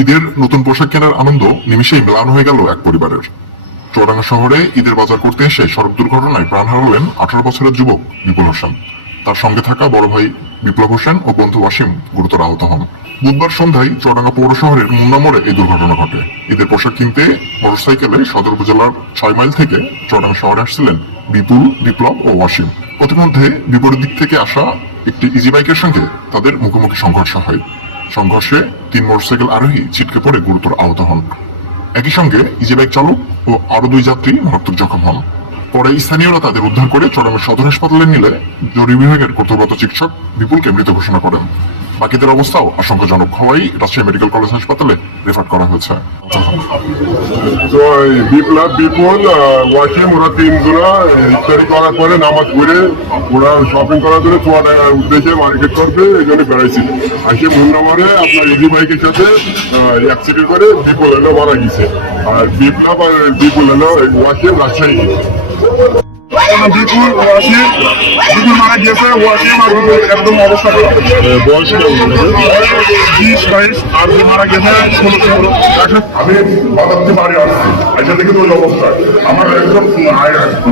ঈদের নতুন পোশাক কেনার আনন্দ নিমিষেই ম্লান হয়ে গেল এক পরিবারের। চুয়াডাঙ্গা শহরে ঈদের বাজার করতে এসে সড়ক দুর্ঘটনায় প্রাণ হারালেন 18 বছরের যুবক বিপুল হোসেন। তার সঙ্গে থাকা বড় ভাই বিপ্লব হোসেন ও বন্ধু ওয়াসিম গুরুতর আহত হন। বুধবার সন্ধ্যায় চুয়াডাঙ্গা পৌর শহরের মুন্না মোড়ে এই দুর্ঘটনা ঘটে। ঈদের পোশাক কিনতে মোটরসাইকেলে সদর উপজেলার 6 মাইল থেকে চুয়াডাঙ্গা শহরে আসছিলেন বিপুল, বিপ্লব ও ওয়াসিম। প্রতিমধ্যে বিপরীত দিক থেকে আসা একটি ইজি বাইকের সঙ্গে তাদের মুখোমুখি সংঘর্ষ হয়। সংঘর্ষে 3 মোটরসাইকেল আরোহী ছিটকে পড়ে গুরুতর আহত হন। একই সঙ্গে ইজি বাইক চালক ও আরো 2 যাত্রী মারাত্মক জখম হন। পরে স্থানীয়রা তাদের উদ্ধার করে চুয়াডাঙ্গা সদর হাসপাতালে নিলে জরুরি বিভাগের কর্তব্যরত চিকিৎসক বিপুলকে মৃত ঘোষণা করেন। বাকিদের অবস্থাও আশঙ্কাজনক হওয়ায় রাজশাহী মেডিকেল কলেজ হাসপাতালে রেফার করা হয়েছে। তো বিপ্লব, বিপুল, ওয়াসিম ওরা 3 জনা ইফতারি করার পরে নামাজ পড়ে ওরা শপিং করার জন্য চুয়াডাঙ্গার উদ্দেশ্যে মার্কেট করবে, এই জন্য বেড়াইছিল। আসে মুন্নামারে আপনার ইজি বাইকের সাথে অ্যাক্সিডেন্ট করে বিপুল এলো মারা গেছে। আর বিপ্লব আর বিপুল এলো ওয়াসিম রাজশাহী গেছে। বিপুল মারা গিয়েছে, ওয়াসিম আর বিপুল একদম অবস্থা বয়স 20-22 আর মারা গেছে 16-17। আমি বাজার বাড়ি আসছি, আইসা থেকে তো ওই অবস্থায় আমার একদম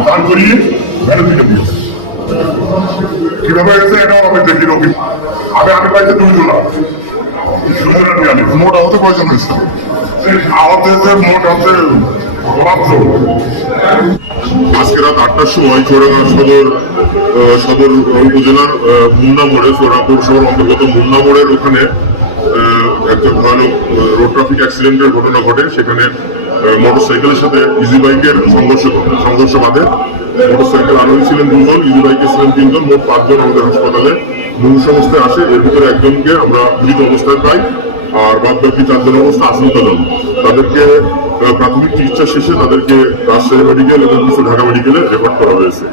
দান করিয়ে ভ্যানের দিকে দিয়েছে। কিভাবে গেছে এটাও আমি দেখি রকি। আমি পাইছি 2 জনা, 2 জনা নিয়ে আনি। মোট আহত কয়জন হয়েছে? আহত হয়েছে মোট আছে 5 জন। আজকে রাত 8টার সময় চুয়াডাঙ্গা সদর উপজেলার মুন্না মোড়ে, চুয়াডাঙ্গা পৌরসভার অন্তর্গত মুন্না মোড়ের ওখানে একটা ভয়ানক রোড ট্রাফিক অ্যাক্সিডেন্টের ঘটনা ঘটে। সেখানে মোটরসাইকেলের সাথে ইজি বাইকের সংঘর্ষ বাধে। মোটরসাইকেল আরোহী ছিলেন 2 জন, ইজি বাইকে ছিলেন 3 জন, মোট 5 জন আমাদের হাসপাতালে মুমূর্ষু আসে। এর ভিতরে একজনকে আমরা মৃত অবস্থায় পাই, আর বাদ বাকি 4 জনের অবস্থা আশঙ্কাজনক। তাদেরকে প্রাথমিক চিকিৎসা শেষে তাদেরকে রাজশাহী মেডিকেল এবং কিছু ঢাকা মেডিকেলে রেফার করা হয়েছে।